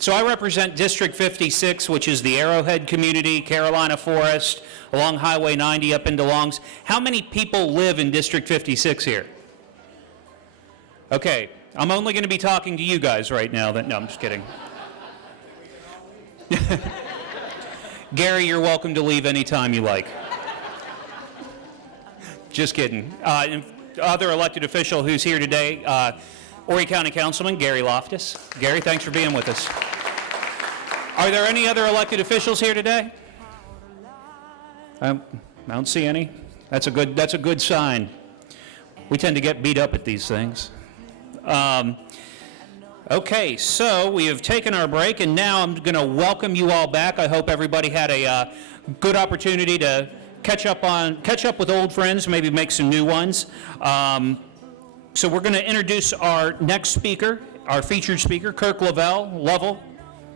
So I represent District 56, which is the Arrowhead community, Carolina Forest, along Highway 90 up into Longs. How many people live in District 56 here? Okay, I'm only going to be talking to you guys right now. No, I'm just kidding. Gary, you're welcome to leave anytime you like. Just kidding. Other elected official who's here today, Horry County Councilman Gary Loftus. Gary, thanks for being with us. Are there any other elected officials here today? I don't see any. That's a good sign. We tend to get beat up at these things. Okay, so we have taken our break, and now I'm going to welcome you all back. I hope everybody had a good opportunity to catch up with old friends, maybe make some new ones. So we're going to introduce our next speaker, our featured speaker, Kirk Lovell.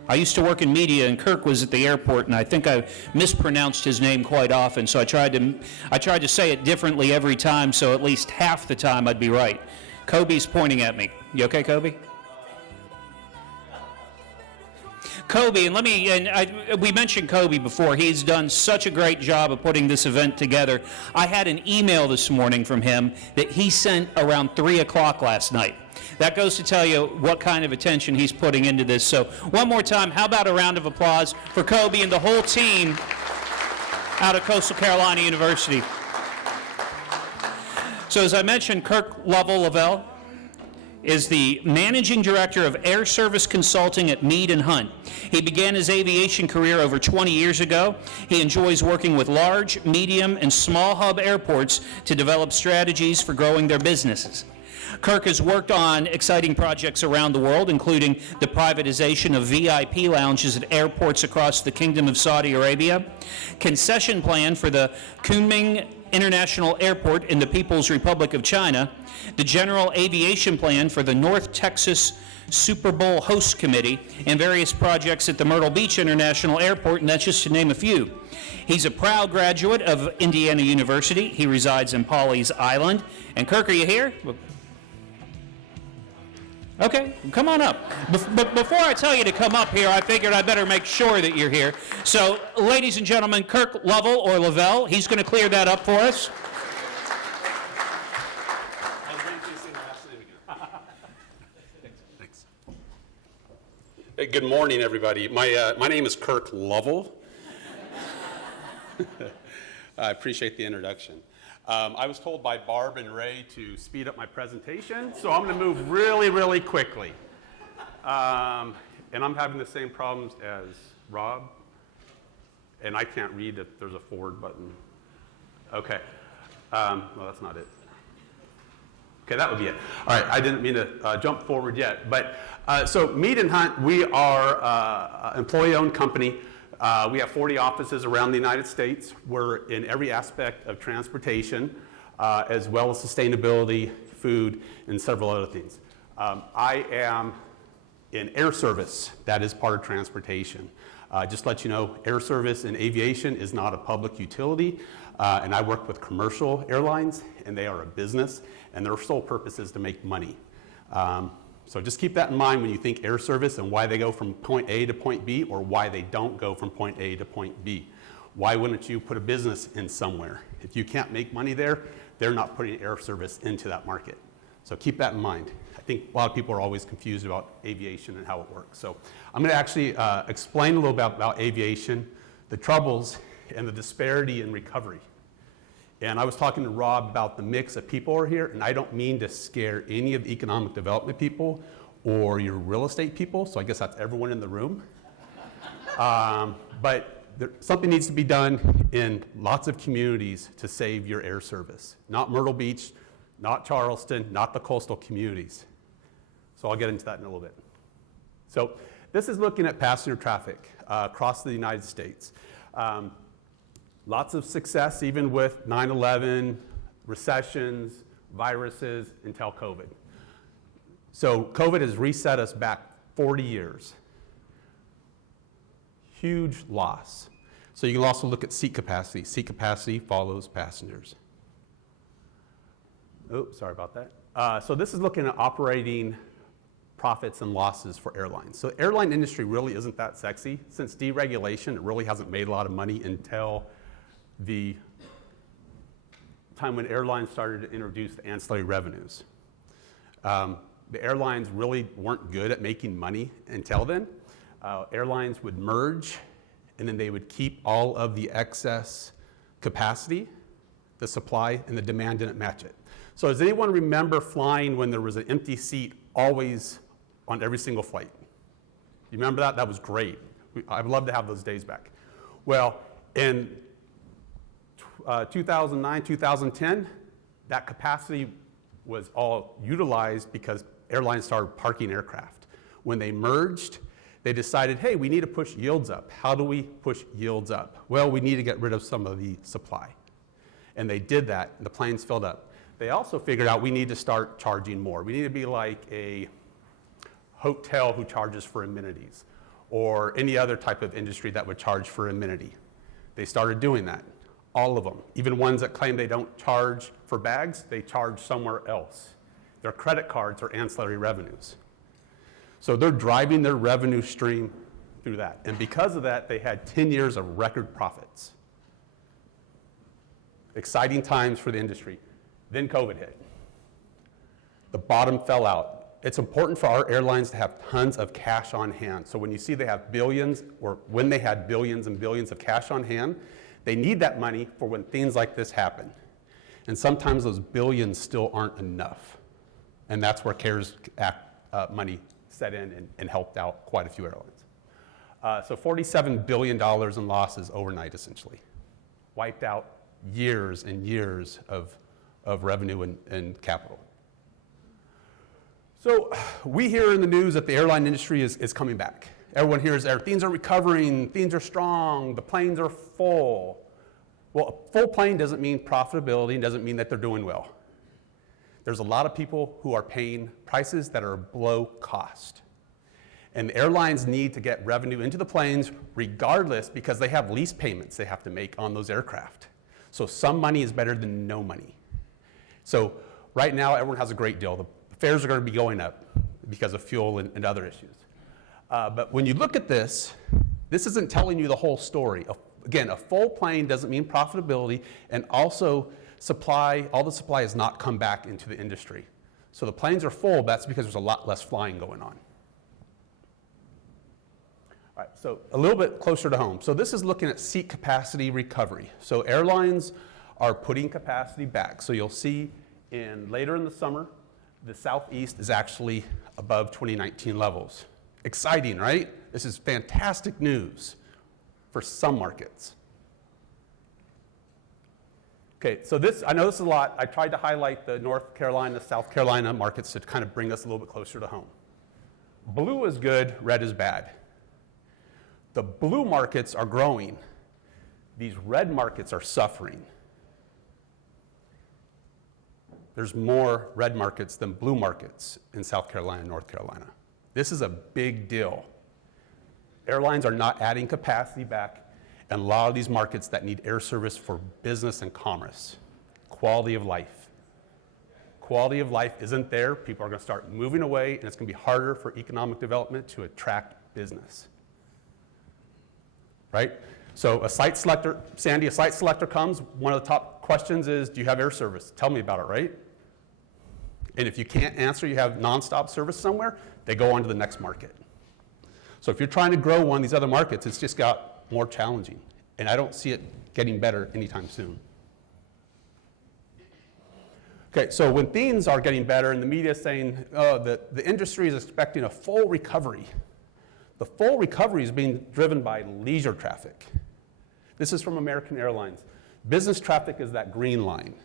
I used to work in media, and Kirk was at the airport, and I think I mispronounced his name quite often, so I tried to say it differently every time, so at least half the time I'd be right. Kobe's pointing at me. You okay, Kobe? Kobe, and we mentioned Kobe before. He's done such a great job of putting this event together. I had an email this morning from him that he sent around 3 o'clock last night. That goes to tell you what kind of attention he's putting into this. So one more time, how about a round of applause for Kobe and the whole team out of Coastal Carolina University. So as I mentioned, Kirk Lovell is the Managing Director of Air Service Consulting at Mead Hunt. He began his aviation career over 20 years ago. He enjoys working with large, medium, and small hub airports to develop strategies for growing their businesses. Kirk has worked on exciting projects around the world, including the privatization of VIP lounges at airports across the Kingdom of Saudi Arabia, concession plan for the Kunming International Airport in the People's Republic of China, the General Aviation Plan for the North Texas Super Bowl Host Committee, and various projects at the Myrtle Beach International Airport, and that's just to name a few. He's a proud graduate of Indiana University. He resides in Pawleys Island. And Kirk, are you here? Okay, come on up. But before I tell you to come up here, I figured I better make sure that you're here. So, ladies and gentlemen, Kirk Lovell, or Lovell, he's going to clear that up for us. Thanks. Hey, good morning, everybody. My name is Kirk Lovell. I appreciate the introduction. I was told by Barb and Ray to speed up my presentation, so I'm going to move really, really quickly. And I'm having the same problems as Rob, and I can't read if there's a forward button. Okay. Well, that's not it. Okay, that would be it. All right, I didn't mean to jump forward yet. But so Mead Hunt, we are an employee-owned company. We have 40 offices around the United States. We're in every aspect of transportation, as well as sustainability, food, and several other things. I am in air service. That is part of transportation. Just to let you know, air service and aviation is not a public utility, and I work with commercial airlines, and they are a business, and their sole purpose is to make money. So just keep that in mind when you think air service and why they go from point A to point B, or why they don't go from point A to point B. Why wouldn't you put a business in somewhere? If you can't make money there, they're not putting air service into that market. So keep that in mind. I think a lot of people are always confused about aviation and how it works. So I'm going to actually explain a little bit about aviation, the troubles, and the disparity in recovery. And I was talking to Rob about the mix of people who are here, and I don't mean to scare any of the economic development people or your real estate people, so I guess that's everyone in the room. But something needs to be done in lots of communities to save your air service. Not Myrtle Beach, not Charleston, not the coastal communities. So I'll get into that in a little bit. So this is looking at passenger traffic across the United States. Lots of success, even with 9/11, recessions, viruses, until COVID. So COVID has reset us back 40 years. Huge loss. So you can also look at seat capacity. Seat capacity follows passengers. Oh, sorry about that. So this is looking at operating profits and losses for airlines. So the airline industry really isn't that sexy. Since deregulation, it really hasn't made a lot of money until the time when airlines started to introduce the ancillary revenues. The airlines really weren't good at making money until then. Airlines would merge, and then they would keep all of the excess capacity, the supply, and the demand didn't match it. So does anyone remember flying when there was an empty seat always on every single flight? You remember that? That was great. I'd love to have those days back. Well, in 2009, 2010, that capacity was all utilized because airlines started parking aircraft. When they merged, they decided, hey, we need to push yields up. How do we push yields up? Well, we need to get rid of some of the supply. And they did that, and the planes filled up. They also figured out we need to start charging more. We need to be like a hotel who charges for amenities, or any other type of industry that would charge for amenity. They started doing that, all of them. Even ones that claim they don't charge for bags, they charge somewhere else. Their credit cards are ancillary revenues. So they're driving their revenue stream through that. And because of that, they had 10 years of record profits. Exciting times for the industry. Then COVID hit. The bottom fell out. It's important for our airlines to have tons of cash on hand. So when you see they have billions, or when they had billions and billions of cash on hand, they need that money for when things like this happen. And sometimes those billions still aren't enough. And that's where CARES Act money set in and helped out quite a few airlines. So $47 billion in losses overnight, essentially. Wiped out years and years of revenue and capital. So we hear in the news that the airline industry is coming back. Everyone hears things are recovering, things are strong, the planes are full. Well, a full plane doesn't mean profitability and doesn't mean that they're doing well. There's a lot of people who are paying prices that are below cost. And the airlines need to get revenue into the planes regardless, because they have lease payments they have to make on those aircraft. So some money is better than no money. So right now, everyone has a great deal. The fares are going to be going up because of fuel and other issues. But when you look at this isn't telling you the whole story. Again, a full plane doesn't mean profitability, and also all the supply has not come back into the industry. So the planes are full, but that's because there's a lot less flying going on. All right, so a little bit closer to home. So this is looking at seat capacity recovery. So airlines are putting capacity back. So you'll see later in the summer, the Southeast is actually above 2019 levels. Exciting, right? This is fantastic news for some markets. Okay, so I know this is a lot. I tried to highlight the North Carolina, South Carolina markets to kind of bring us a little bit closer to home. Blue is good, red is bad. The blue markets are growing. These red markets are suffering. There's more red markets than blue markets in South Carolina and North Carolina. This is a big deal. Airlines are not adding capacity back, and a lot of these markets that need air service for business and commerce. Quality of life. Quality of life isn't there. People are going to start moving away, and it's going to be harder for economic development to attract business. Right? So a site selector, Sandy, a site selector comes, one of the top questions is, do you have air service? Tell me about it, right? And if you can't answer, you have nonstop service somewhere, they go on to the next market. So if you're trying to grow one of these other markets, it's just got more challenging. And I don't see it getting better anytime soon. Okay, so when things are getting better and the media is saying, the industry is expecting a full recovery, the full recovery is being driven by leisure traffic. This is from American Airlines. Business traffic is that green line.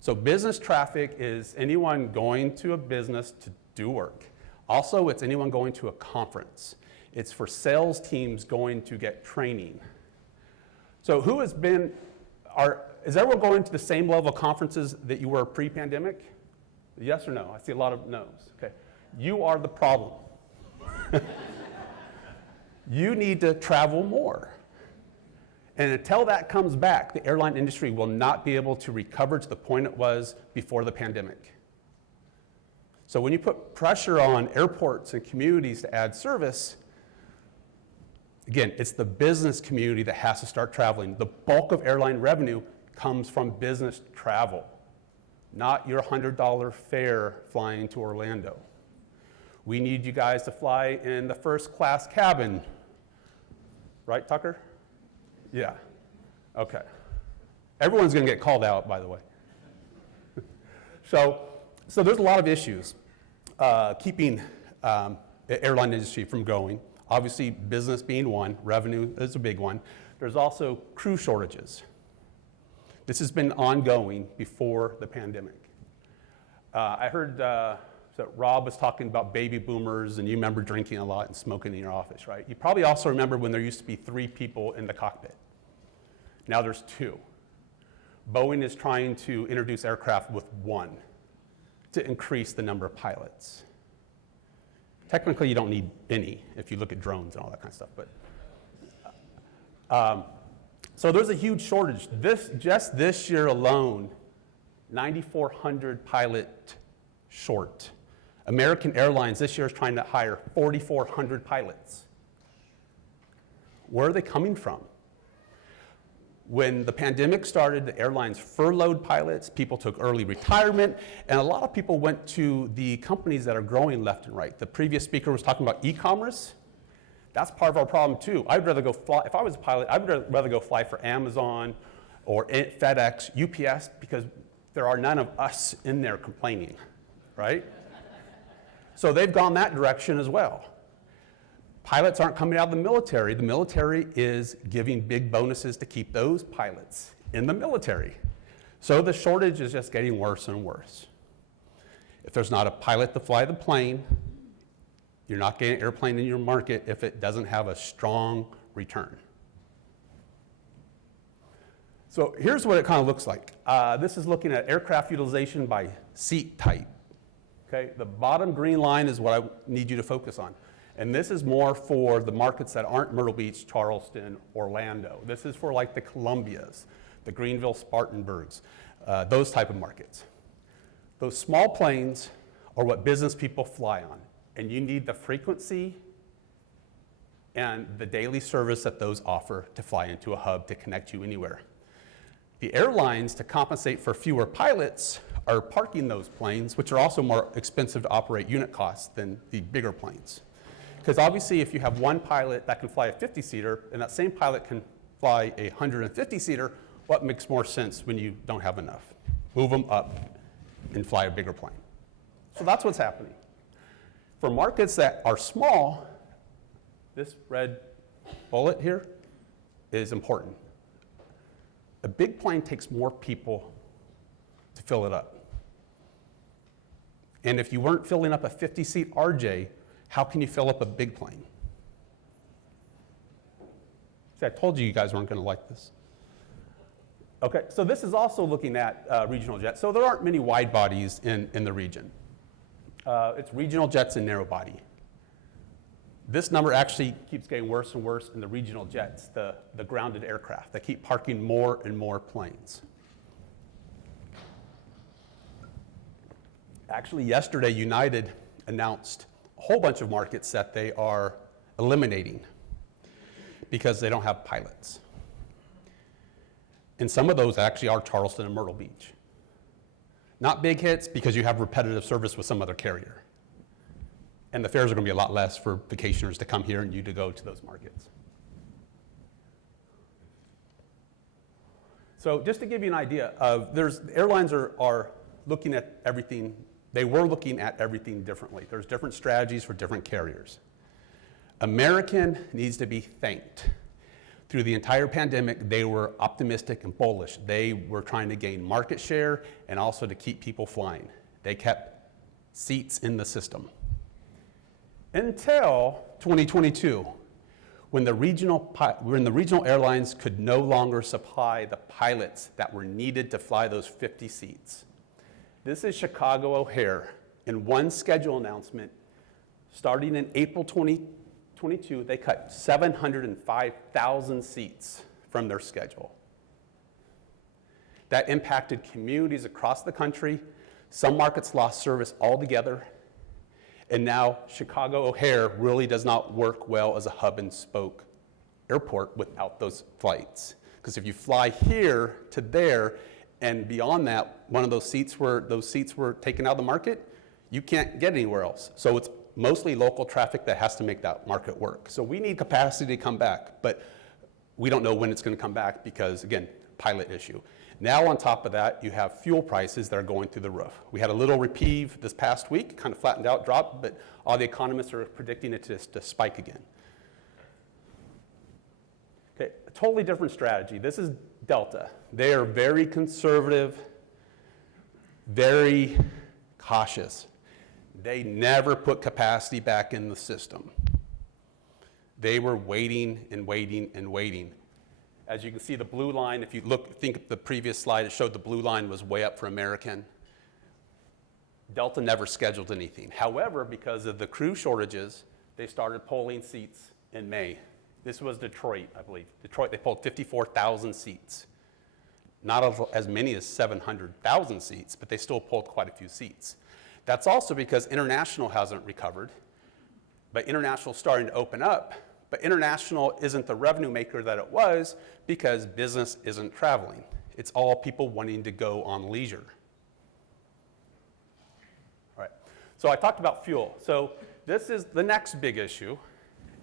So business traffic is anyone going to a business to do work. Also, it's anyone going to a conference. It's for sales teams going to get training. So is everyone going to the same level of conferences that you were pre-pandemic? Yes or no? I see a lot of no's. Okay. You are the problem. You need to travel more. And until that comes back, the airline industry will not be able to recover to the point it was before the pandemic. So when you put pressure on airports and communities to add service, again, it's the business community that has to start traveling. The bulk of airline revenue comes from business travel, not your $100 fare flying to Orlando. We need you guys to fly in the first class cabin. Right, Tucker? Yeah. Okay. Everyone's going to get called out, by the way. So there's a lot of issues keeping the airline industry from growing. Obviously, business being one, revenue is a big one. There's also crew shortages. This has been ongoing before the pandemic. I heard that Rob was talking about baby boomers, and you remember drinking a lot and smoking in your office, right? You probably also remember when there used to be 3 people in the cockpit. Now there's 2. Boeing is trying to introduce aircraft with 1 to increase the number of pilots. Technically, you don't need any if you look at drones and all that kind of stuff. But so there's a huge shortage. Just this year alone, 9,400 pilot short. American Airlines this year is trying to hire 4,400 pilots. Where are they coming from? When the pandemic started, the airlines furloughed pilots, people took early retirement, and a lot of people went to the companies that are growing left and right. The previous speaker was talking about e-commerce. That's part of our problem too. I'd rather go fly, if I was a pilot, I would rather go fly for Amazon or FedEx, UPS, because there are none of us in there complaining, right? So they've gone that direction as well. Pilots aren't coming out of the military. The military is giving big bonuses to keep those pilots in the military. So the shortage is just getting worse and worse. If there's not a pilot to fly the plane, you're not getting an airplane in your market if it doesn't have a strong return. So here's what it kind of looks like. This is looking at aircraft utilization by seat type. Okay, the bottom green line is what I need you to focus on. And this is more for the markets that aren't Myrtle Beach, Charleston, Orlando. This is for like the Columbias, the Greenville, Spartanburgs, those type of markets. Those small planes are what business people fly on. And you need the frequency and the daily service that those offer to fly into a hub to connect you anywhere. The airlines, to compensate for fewer pilots, are parking those planes, which are also more expensive to operate unit costs than the bigger planes. Because obviously, if you have one pilot that can fly a 50-seater, and that same pilot can fly a 150-seater, what makes more sense when you don't have enough? Move them up and fly a bigger plane. So that's what's happening. For markets that are small, this red bullet here is important. A big plane takes more people to fill it up. And if you weren't filling up a 50-seat RJ, how can you fill up a big plane? See, I told you guys weren't going to like this. Okay, so this is also looking at regional jets. So there aren't many wide bodies in the region. It's regional jets and narrow body. This number actually keeps getting worse and worse in the regional jets, the grounded aircraft. They keep parking more and more planes. Actually, yesterday, United announced a whole bunch of markets that they are eliminating because they don't have pilots. And some of those actually are Charleston and Myrtle Beach. Not big hits because you have repetitive service with some other carrier. And the fares are going to be a lot less for vacationers to come here and you to go to those markets. So just to give you an idea of, airlines are looking at everything. They were looking at everything differently. There's different strategies for different carriers. American needs to be thanked. Through the entire pandemic, they were optimistic and bullish. They were trying to gain market share and also to keep people flying. They kept seats in the system. Until 2022, when the regional airlines could no longer supply the pilots that were needed to fly those 50 seats. This is Chicago O'Hare. In one schedule announcement, starting in April 2022, they cut 705,000 seats from their schedule. That impacted communities across the country. Some markets lost service altogether, And now Chicago O'Hare really does not work well as a hub and spoke airport without those flights. Because if you fly here to there and beyond that, one of those seats were taken out of the market, you can't get anywhere else. So it's mostly local traffic that has to make that market work. So we need capacity to come back, but we don't know when it's going to come back because, again, pilot issue. Now on top of that, you have fuel prices that are going through the roof. We had a little reprieve this past week, kind of flattened out, dropped, but all the economists are predicting it to spike again. Okay, a totally different strategy. This is Delta. They are very conservative, very cautious. They never put capacity back in the system. They were waiting and waiting and waiting. As you can see, the blue line, if you think of the previous slide, it showed the blue line was way up for American. Delta never scheduled anything. However, because of the crew shortages, they started pulling seats in May. This was Detroit, I believe. Detroit, they pulled 54,000 seats. Not as many as 700,000 seats, but they still pulled quite a few seats. That's also because international hasn't recovered, but international is starting to open up. But international isn't the revenue maker that it was because business isn't traveling. It's all people wanting to go on leisure. All right, so I talked about fuel. So this is the next big issue,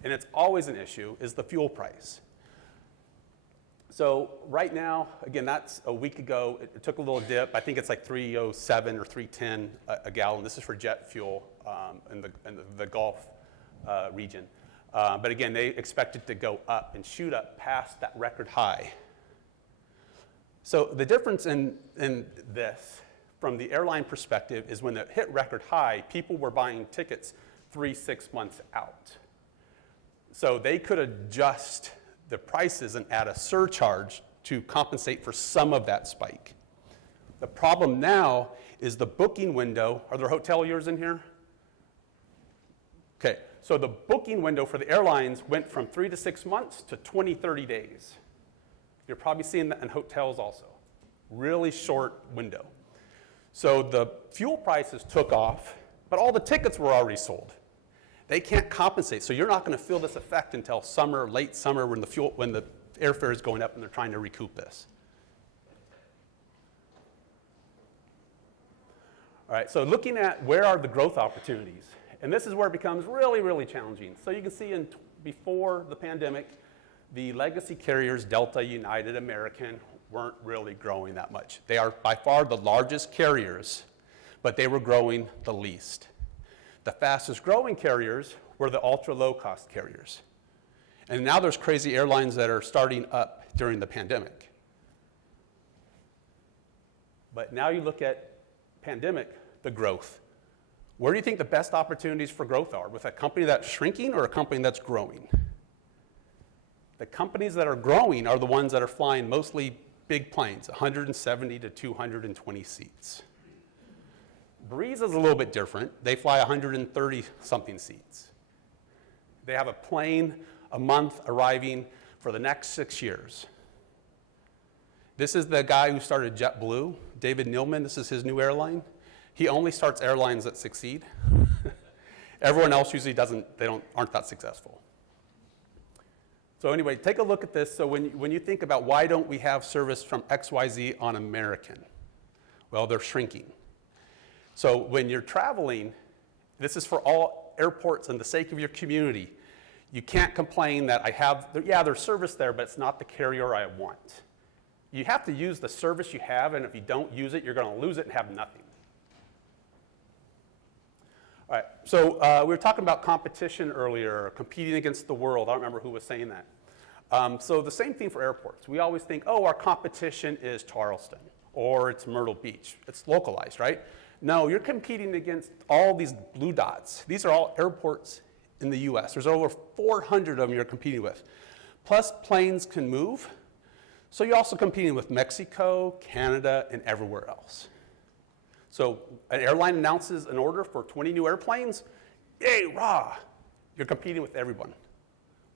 and it's always an issue, is the fuel price. So right now, again, that's a week ago. It took a little dip. I think it's like 307 or 310 a gallon. This is for jet fuel in the Gulf region. But again, they expect it to go up and shoot up past that record high. So the difference in this, from the airline perspective, is when it hit record high, people were buying tickets 3-6 months out. So they could adjust the prices and add a surcharge to compensate for some of that spike. The problem now is the booking window. Are there hoteliers in here? Okay, so the booking window for the airlines went from 3 to 6 months to 20, 30 days. You're probably seeing that in hotels also. Really short window. So the fuel prices took off, but all the tickets were already sold. They can't compensate, so you're not going to feel this effect until summer, late summer, when the airfare is going up and they're trying to recoup this. All right, so looking at where are the growth opportunities, and this is where it becomes really, really challenging. So you can see before the pandemic, the legacy carriers, Delta, United, American, weren't really growing that much. They are by far the largest carriers, but they were growing the least. The fastest growing carriers were the ultra low cost carriers. And now there's crazy airlines that are starting up during the pandemic. But now you look at pandemic, the growth. Where do you think the best opportunities for growth are? With a company that's shrinking or a company that's growing? The companies that are growing are the ones that are flying mostly big planes, 170 to 220 seats. Breeze is a little bit different. They fly 130-something seats. They have a plane a month arriving for the next 6 years. This is the guy who started JetBlue, David Neilman. This is his new airline. He only starts airlines that succeed. Everyone else usually aren't that successful. So anyway, take a look at this. So when you think about why don't we have service from XYZ on American? Well, they're shrinking. So when you're traveling, this is for all airports and the sake of your community. You can't complain that there's service there, but it's not the carrier I want. You have to use the service you have, and if you don't use it, you're going to lose it and have nothing. All right, so we were talking about competition earlier, competing against the world. I don't remember who was saying that. So the same thing for airports. We always think, our competition is Charleston, or it's Myrtle Beach. It's localized, right? No, you're competing against all these blue dots. These are all airports in the US. There's over 400 of them you're competing with. Plus, planes can move. So you're also competing with Mexico, Canada, and everywhere else. So an airline announces an order for 20 new airplanes. Yay, rah! You're competing with everyone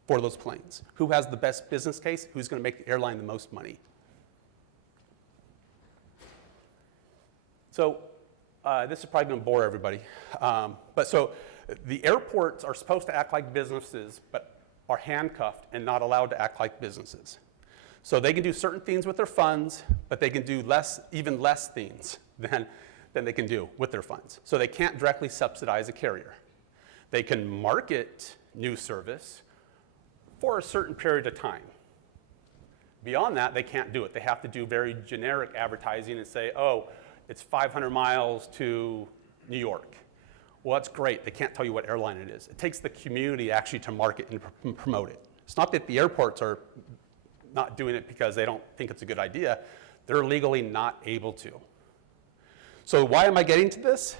for those planes. Who has the best business case? Who's going to make the airline the most money? So this is probably going to bore everybody. But so The airports are supposed to act like businesses, but are handcuffed and not allowed to act like businesses. So they can do certain things with their funds, but they can do even less things than they can do with their funds. So they can't directly subsidize a carrier. They can market new service for a certain period of time. Beyond that, they can't do it. They have to do very generic advertising and say, oh, it's 500 miles to New York. Well, that's great. They can't tell you what airline it is. It takes the community actually to market and promote it. It's not that the airports are not doing it because they don't think it's a good idea. They're legally not able to. So why am I getting to this?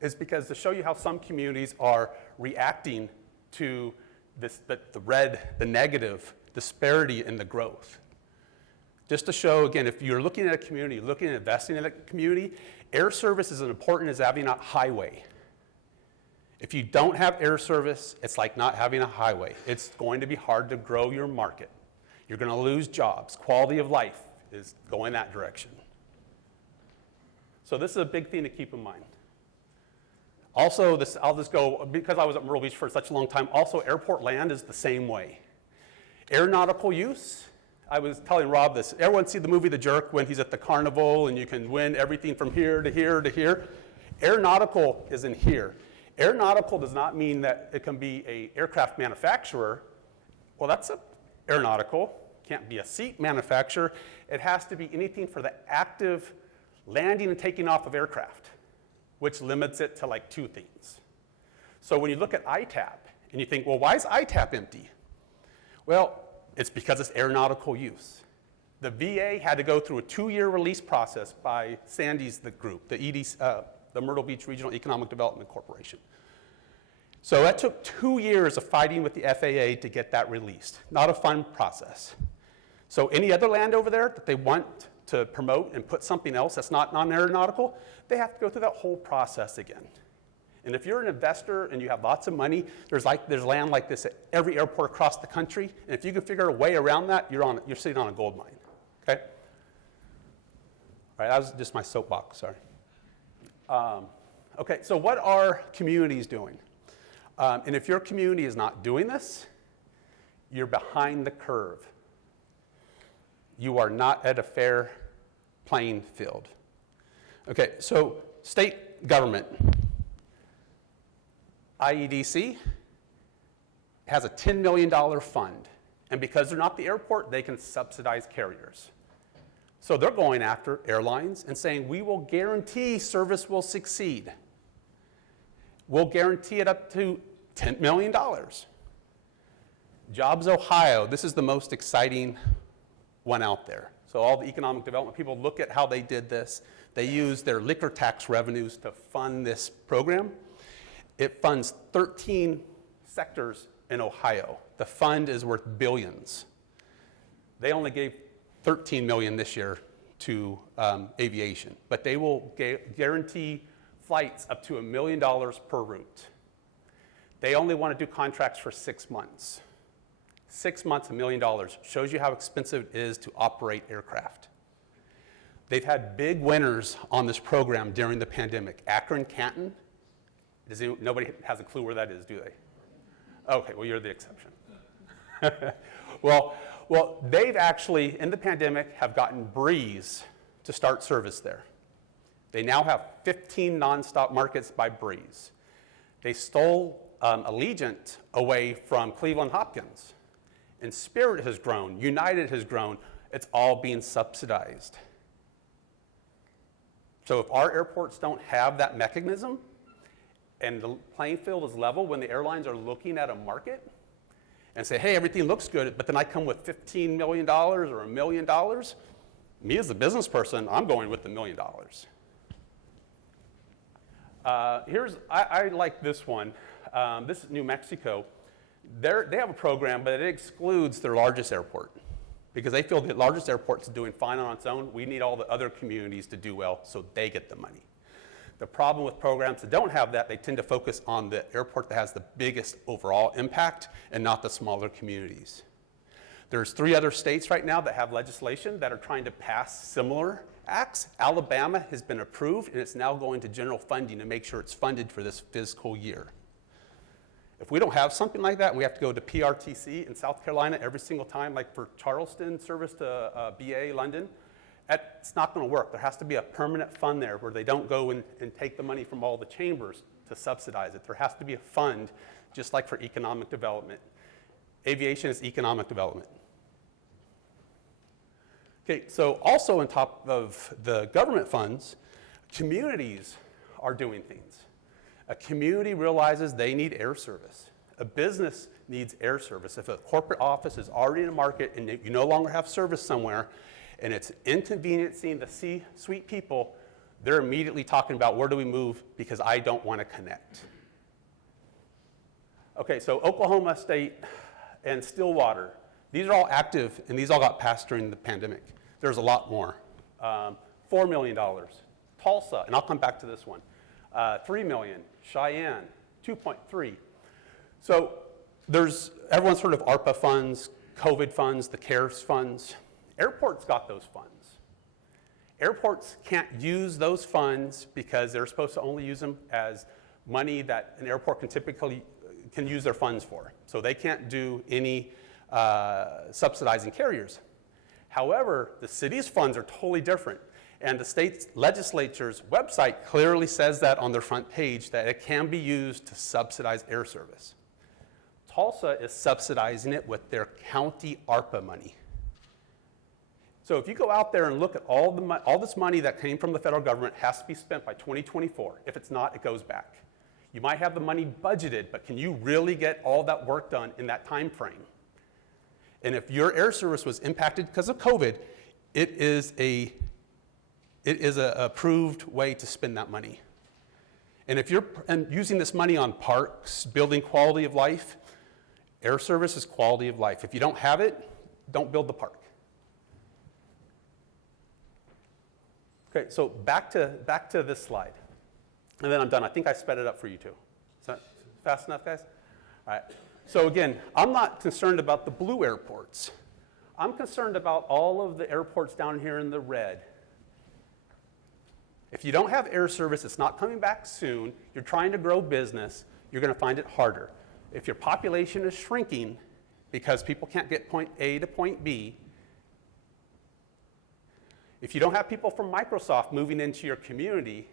Is because to show you how some communities are reacting to this, the negative disparity in the growth. Just to show, again, if you're looking at a community, looking at investing in a community, air service is as important as having a highway. If you don't have air service, it's like not having a highway. It's going to be hard to grow your market. You're going to lose jobs. Quality of life is going that direction. So this is a big thing to keep in mind. Also, I'll just go, because I was at Myrtle Beach for such a long time, also airport land is the same way. Aeronautical use, I was telling Rob this. Everyone see the movie The Jerk when he's at the carnival and you can win everything from here to here to here? Aeronautical is in here. Aeronautical does not mean that it can be an aircraft manufacturer. Well, that's aeronautical. Can't be a seat manufacturer. It has to be anything for the active landing and taking off of aircraft, which limits it to like 2 things. So when you look at ITAP and you think, well, why is ITAP empty? Well, it's because it's aeronautical use. The VA had to go through a 2-year release process by Sandy's the group, the Myrtle Beach Regional Economic Development Corporation. So that took 2 years of fighting with the FAA to get that released. Not a fun process. So any other land over there that they want to promote and put something else that's not non-aeronautical, they have to go through that whole process again. And if you're an investor and you have lots of money, there's land like this at every airport across the country. And if you can figure a way around that, you're sitting on a gold mine. Okay? All right, that was just my soapbox, sorry. Okay, so what are communities doing? And if your community is not doing this, you're behind the curve. You are not at a fair playing field. Okay, so state government. IEDC has a $10 million fund. And because they're not the airport, they can subsidize carriers. So they're going after airlines and saying, we will guarantee service will succeed. We'll guarantee it up to $10 million. Jobs Ohio, this is the most exciting one out there. So all the economic development people look at how they did this. They use their liquor tax revenues to fund this program. It funds 13 sectors in Ohio. The fund is worth billions. They only gave $13 million this year to aviation, but they will guarantee flights up to $1 million per route. They only want to do contracts for 6 months. 6 months, $1 million. Shows you how expensive it is to operate aircraft. They've had big winners on this program during the pandemic. Akron, Canton. Nobody has a clue where that is, do they? Okay, well, you're the exception. Well, they've actually, in the pandemic, have gotten Breeze to start service there. They now have 15 nonstop markets by Breeze. They stole Allegiant away from Cleveland Hopkins. And Spirit has grown, United has grown. It's all being subsidized. So if our airports don't have that mechanism, and the playing field is level when the airlines are looking at a market and say, hey, everything looks good, but then I come with $15 million or $1 million, me as a business person, I'm going with the $1 million. I like this one. This is New Mexico. They have a program, but it excludes their largest airport because they feel the largest airport's doing fine on its own. We need all the other communities to do well so they get the money. The problem with programs that don't have that, they tend to focus on the airport that has the biggest overall impact and not the smaller communities. There's 3 other states right now that have legislation that are trying to pass similar acts. Alabama has been approved, and it's now going to general funding to make sure it's funded for this fiscal year. If we don't have something like that, we have to go to PRTC in South Carolina every single time, like for Charleston service to BA, London. It's not going to work. There has to be a permanent fund there where they don't go and take the money from all the chambers to subsidize it. There has to be a fund, just like for economic development. Aviation is economic development. Okay, so also on top of the government funds, communities are doing things. A community realizes they need air service. A business needs air service. If a corporate office is already in a market and you no longer have service somewhere, and it's inconveniencing the C-suite people, they're immediately talking about where do we move because I don't want to connect. Okay, so Oklahoma State and Stillwater, these are all active, and these all got passed during the pandemic. There's a lot more. $4 million. Tulsa, and I'll come back to this one. $3 million. Cheyenne, 2.3. So everyone's heard of ARPA funds, COVID funds, the CARES funds. Airports got those funds. Airports can't use those funds because they're supposed to only use them as money that an airport can use their funds for. So they can't do any subsidizing carriers. However, the city's funds are totally different. And the state legislature's website clearly says that on their front page, that it can be used to subsidize air service. Tulsa is subsidizing it with their county ARPA money. So if you go out there and look at all this money that came from the federal government has to be spent by 2024. If it's not, it goes back. You might have the money budgeted, but can you really get all that work done in that time frame? And if your air service was impacted because of COVID, it is an approved way to spend that money. And if you're using this money on parks, building quality of life, air service is quality of life. If you don't have it, don't build the park. Okay, so back to this slide. And then I'm done. I think I sped it up for you too. Is that fast enough, guys? All right. So again, I'm not concerned about the blue airports. I'm concerned about all of the airports down here in the red. If you don't have air service, it's not coming back soon, you're trying to grow business, you're going to find it harder. If your population is shrinking because people can't get point A to point B, if you don't have people from Microsoft moving into your community,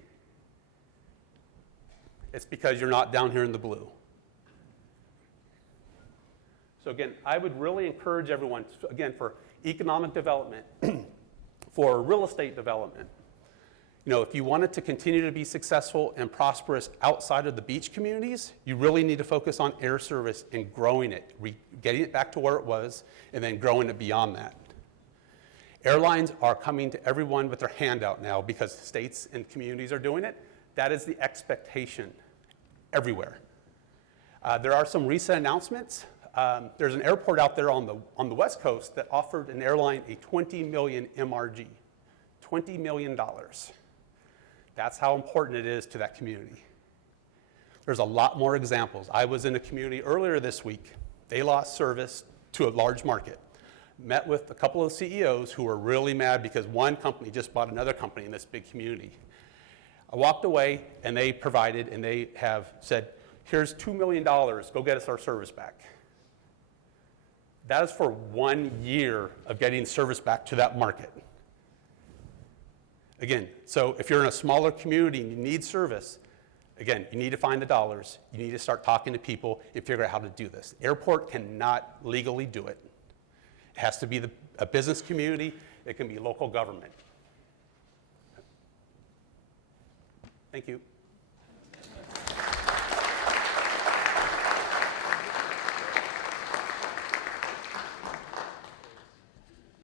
it's because you're not down here in the blue. So again, I would really encourage everyone, again, for economic development, for real estate development. You know, if you wanted to continue to be successful and prosperous outside of the beach communities, you really need to focus on air service and growing it, getting it back to where it was, and then growing it beyond that. Airlines are coming to everyone with their hand out now because states and communities are doing it. That is the expectation everywhere. There are some recent announcements. There's an airport out there on the West Coast that offered an airline a $20 million MRG, $20 million. That's how important it is to that community. There's a lot more examples. I was in a community earlier this week. They lost service to a large market. Met with a couple of CEOs who were really mad because one company just bought another company in this big community. I walked away and they provided and they have said, here's $2 million, go get us our service back. That is for 1 year of getting service back to that market. Again, so if you're in a smaller community and you need service, again, you need to find the dollars, you need to start talking to people and figure out how to do this. Airport cannot legally do it. It has to be a business community, it can be local government. Thank you.